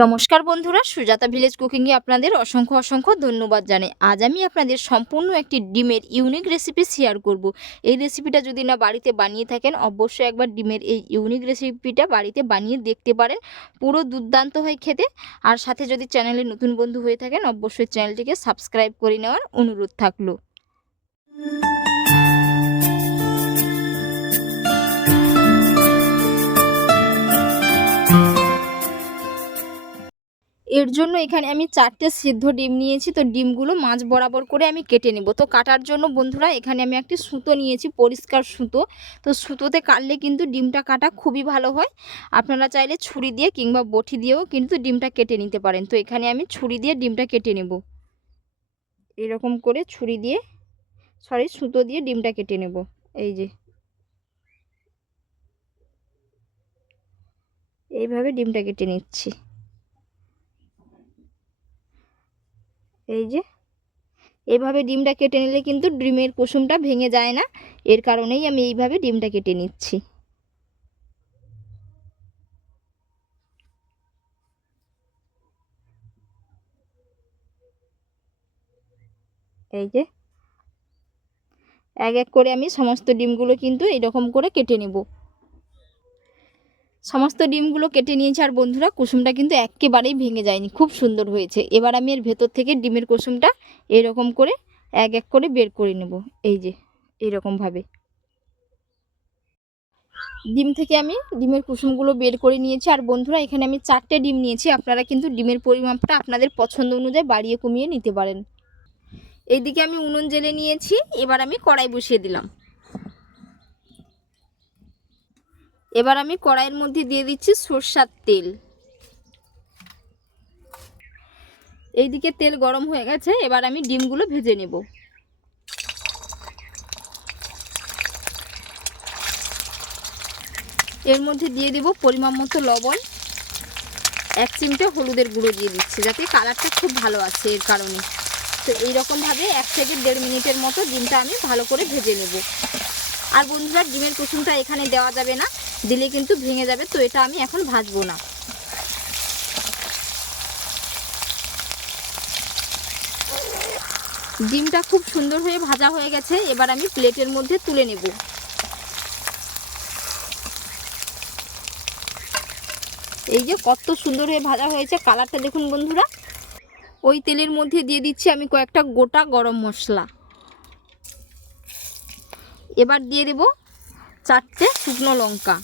নমস্কার বন্ধুরা, সুজাতা ভিলেজ কুকিংয়ে আপনাদের অসংখ্য অসংখ্য ধন্যবাদ জানাই। আজ আমি আপনাদের সম্পূর্ণ একটি ডিমের ইউনিক রেসিপি শেয়ার করব। এই রেসিপিটা যদি না বাড়িতে বানিয়ে থাকেন, অবশ্যই একবার ডিমের এই ইউনিক রেসিপিটা বাড়িতে বানিয়ে দেখতে পারেন। পুরো দুর্দান্ত হয় খেতে। আর সাথে যদি চ্যানেলে নতুন বন্ধু হয়ে থাকেন, অবশ্যই চ্যানেলটিকে সাবস্ক্রাইব করে নেওয়ার অনুরোধ থাকল। এর জন্য এখানে আমি চারটে সিদ্ধ ডিম নিয়েছি। তো ডিমগুলো মাছ বরাবর করে আমি কেটে নেব। তো কাটার জন্য বন্ধুরা, এখানে আমি একটি সুতো নিয়েছি, পরিষ্কার সুতো। তো সুতোতে কাটলে কিন্তু ডিমটা কাটা খুবই ভালো হয়। আপনারা চাইলে ছুরি দিয়ে কিংবা বটি দিয়েও কিন্তু ডিমটা কেটে নিতে পারেন। তো এখানে আমি ছুরি দিয়ে ডিমটা কেটে নেব। এরকম করে ছুরি দিয়ে, সরি, সুতো দিয়ে ডিমটা কেটে নেব। এই যে। এইভাবে ডিমটা কেটে নিচ্ছি। এই যে, এভাবে ডিমটা কেটে নিলে কিন্তু ডিমের কুসুমটা ভেঙে যায় না। এর কারণেই আমি এইভাবে ডিমটা কেটে নিচ্ছি। এই যে, এক এক করে আমি সমস্ত ডিমগুলো কিন্তু এরকম করে কেটে নেব। সমস্ত ডিমগুলো কেটে নিয়েছি আর বন্ধুরা কুসুমটা কিন্তু একেবারেই ভেঙে যায়নি, খুব সুন্দর হয়েছে। এবার আমি এর ভেতর থেকে ডিমের কুসুমটা এরকম করে এক এক করে বের করে নেব, এই যে, এরকমভাবে। ডিম থেকে আমি ডিমের কুসুমগুলো বের করে নিয়েছি আর বন্ধুরা এখানে আমি চারটে ডিম নিয়েছি, আপনারা কিন্তু ডিমের পরিমাপটা আপনাদের পছন্দ অনুযায়ী বাড়িয়ে কমিয়ে নিতে পারেন। এইদিকে আমি উনুন জেলে নিয়েছি, এবার আমি কড়াই বসিয়ে দিলাম। এবার আমি কড়াইয়ের মধ্যে দিয়ে দিচ্ছি সর্ষার তেল। এইদিকে তেল গরম হয়ে গেছে, এবার আমি ডিমগুলো ভেজে নেব। এর মধ্যে দিয়ে দেব পরিমাণ মতো লবণ, এক চিমটে হলুদের গুঁড়ো দিয়ে দিচ্ছি, যাতে কালারটা খুব ভালো আছে এর কারণে। তো এইরকমভাবে এক থেকে দেড় মিনিটের মতো ডিমটা আমি ভালো করে ভেজে নেব। আর বন্ধুরা, ডিমের কুসুমটা এখানে দেওয়া যাবে না। দিলে কিন্তু ভেঙে যাবে, তো এটা আমি এখন ভাজবো না। ডিমটা খুব সুন্দর হয়ে ভাজা হয়ে গেছে, এবার আমি প্লেটের মধ্যে তুলে নেব। এই যে কত সুন্দর হয়ে ভাজা হয়েছে, কালারটা দেখুন বন্ধুরা। ওই তেলের মধ্যে দিয়ে দিচ্ছি আমি কয়েকটা গোটা গরম মশলা। এবার দিয়ে দেব চারটে শুকনো লঙ্কা।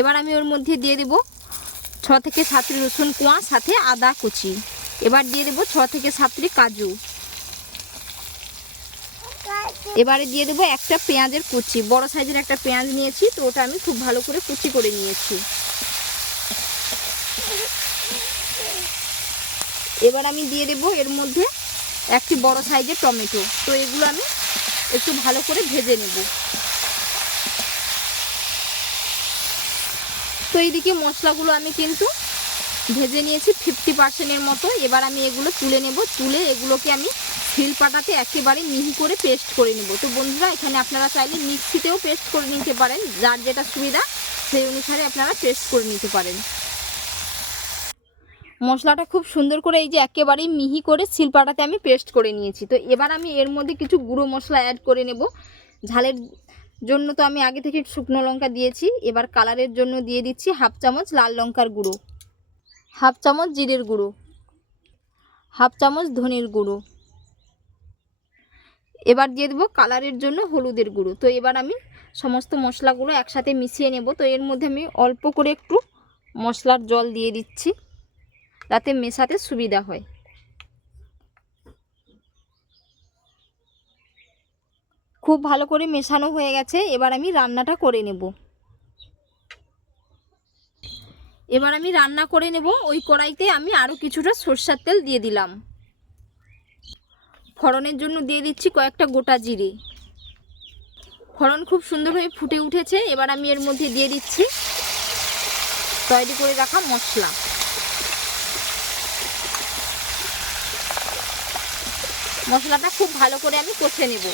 এবার আমি ওর মধ্যে দিয়ে দেব ছ থেকে সাতটি রসুন কোয়া, সাথে আদা কুচি। এবার দিয়ে দেব ছ থেকে সাতটি কাজু। এবারে দিয়ে দেবো একটা পেঁয়াজের কুচি। বড় সাইজের একটা পেঁয়াজ নিয়েছি, তো ওটা আমি খুব ভালো করে কুচি করে নিয়েছি। এবার আমি দিয়ে দেব এর মধ্যে একটি বড় সাইজের টমেটো। তো এগুলো আমি একটু ভালো করে ভেজে নেব। তো এইদিকে মশলাগুলো আমি কিন্তু ভেজে নিয়েছি ফিফটি পার্সেন্টের মতো। এবার আমি এগুলো তুলে নেব। তুলে এগুলোকে আমি শিল পাটাতে একেবারে মিহি করে পেস্ট করে নেব। তো বন্ধুরা, এখানে আপনারা চাইলে মিক্সিতেও পেস্ট করে নিতে পারেন। যার যেটা সুবিধা, সেই অনুসারে আপনারা পেস্ট করে নিতে পারেন। মশলাটা খুব সুন্দর করে এই যে একেবারেই মিহি করে শিলপাটাতে আমি পেস্ট করে নিয়েছি। তো এবার আমি এর মধ্যে কিছু গুঁড়ো মশলা অ্যাড করে নেব। ঝালের জন্য তো আমি আগে থেকে শুকনো লঙ্কা দিয়েছি। এবার কালারের জন্য দিয়ে দিচ্ছি হাফ চামচ লাল লঙ্কার গুঁড়ো, হাফ চামচ জিরের গুঁড়ো, হাফ চামচ ধনের গুঁড়ো। এবার দিয়ে দেবো কালারের জন্য হলুদের গুঁড়ো। তো এবার আমি সমস্ত মশলাগুলো একসাথে মিশিয়ে নেব। তো এর মধ্যে আমি অল্প করে একটু মশলার জল দিয়ে দিচ্ছি, যাতে মেশাতে সুবিধা হয়। খুব ভালো করে মেশানো হয়ে গেছে, এবার আমি রান্নাটা করে নেব। এবার আমি রান্না করে নেব, ওই কড়াইতে আমি আরও কিছুটা সর্ষার তেল দিয়ে দিলাম। ফড়নের জন্য দিয়ে দিচ্ছি কয়েকটা গোটা জিরে। ফড়ন খুব সুন্দর হয়ে ফুটে উঠেছে, এবার আমি এর মধ্যে দিয়ে দিচ্ছি তৈরি করে রাখা মশলা। মশলাটা খুব ভালো করে আমি কষে নেব।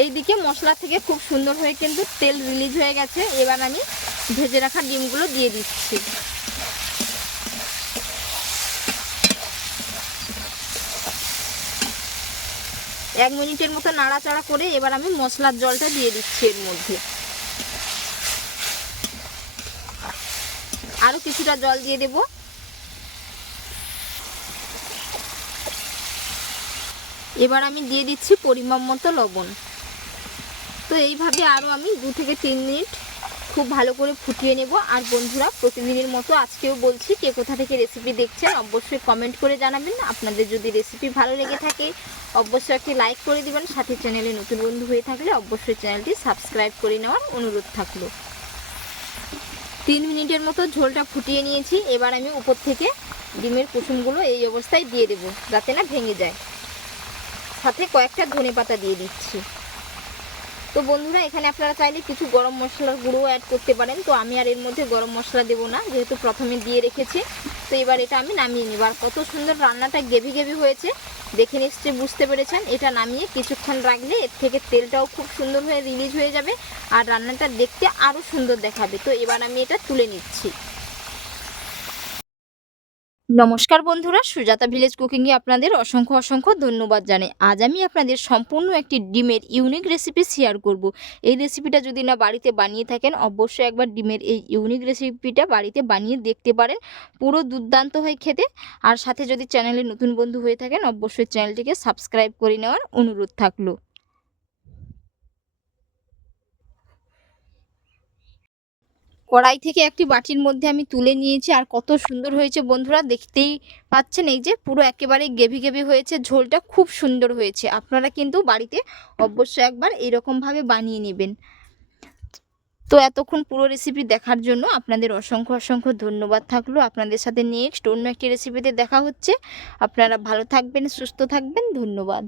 এইদিকে মশলা থেকে খুব সুন্দর হয়ে কিন্তু তেল রিলিজ হয়ে গেছে। এবার আমি ভেজে রাখা ডিমগুলো দিয়ে দিচ্ছি। এক মিনিটের মতো নাড়াচাড়া করে এবার আমি মশলার জলটা দিয়ে দিচ্ছি এর মধ্যে। আরও কিছুটা জল দিয়ে দেব। এবার আমি দিয়ে দিচ্ছি পরিমাণ মতো লবণ। তো এইভাবে আরও আমি দু থেকে তিন মিনিট খুব ভালো করে ফুটিয়ে নেব। আর বন্ধুরা, প্রতিদিনের মতো আজকেও বলছি কে কোথা থেকে রেসিপি দেখছেন, অবশ্যই কমেন্ট করে জানাবেন। আপনাদের যদি রেসিপি ভালো লেগে থাকে, অবশ্যই একটি লাইক করে দিবেন। সাথে চ্যানেলে নতুন বন্ধু হয়ে থাকলে অবশ্যই চ্যানেলটি সাবস্ক্রাইব করে নেওয়ার অনুরোধ থাকল। তিন মিনিটের মতো ঝোলটা ফুটিয়ে নিয়েছি। এবার আমি উপর থেকে ডিমের কুসুমগুলো এই অবস্থায় দিয়ে দেবো, যাতে না ভেঙে যায়। সাথে কয়েকটা ধনে পাতা দিয়ে দিচ্ছি। তো বন্ধুরা, এখানে আপনারা চাইলে কিছু গরম মশলার গুঁড়ো অ্যাড করতে পারেন। তো আমি আর এর মধ্যে গরম মশলা দেবো না, যেহেতু প্রথমে দিয়ে রেখেছি। তো এবার এটা আমি নামিয়ে নেব। আর কত সুন্দর রান্নাটা গেভি গেভি হয়েছে, দেখে নিশ্চয়ই বুঝতে পেরেছেন। এটা নামিয়ে কিছুক্ষণ রাখলে এর থেকে তেলটাও খুব সুন্দর হয়ে রিলিজ হয়ে যাবে আর রান্নাটা দেখতে আরও সুন্দর দেখাবে। তো এবার আমি এটা তুলে নিচ্ছি। নমস্কার বন্ধুরা, সুজাতা ভিলেজ কুকিংয়ে আপনাদের অসংখ্য অসংখ্য ধন্যবাদ জানাই। আজ আমি আপনাদের সম্পূর্ণ একটি ডিমের ইউনিক রেসিপি শেয়ার করব। এই রেসিপিটা যদি না বাড়িতে বানিয়ে থাকেন, অবশ্যই একবার ডিমের এই ইউনিক রেসিপিটা বাড়িতে বানিয়ে দেখতে পারেন। পুরো দুর্দান্ত হয় খেতে। আর সাথে যদি চ্যানেলে নতুন বন্ধু হয়ে থাকেন, অবশ্যই চ্যানেলটিকে সাবস্ক্রাইব করে নেওয়ার অনুরোধ থাকল। কড়াই থেকে একটি বাটির মধ্যে আমি তুলে নিয়েছি। আর কত সুন্দর হয়েছে বন্ধুরা, দেখতেই পাচ্ছেন এই যে পুরো একেবারে গেভি গেভি হয়েছে, ঝোলটা খুব সুন্দর হয়েছে। আপনারা কিন্তু বাড়িতে অবশ্যই একবার এরকমভাবে বানিয়ে নেবেন। তো এতক্ষণ পুরো রেসিপি দেখার জন্য আপনাদের অসংখ্য অসংখ্য ধন্যবাদ থাকল। আপনাদের সাথে নেক্সট অন্য একটি রেসিপিতে দেখা হচ্ছে। আপনারা ভালো থাকবেন, সুস্থ থাকবেন। ধন্যবাদ।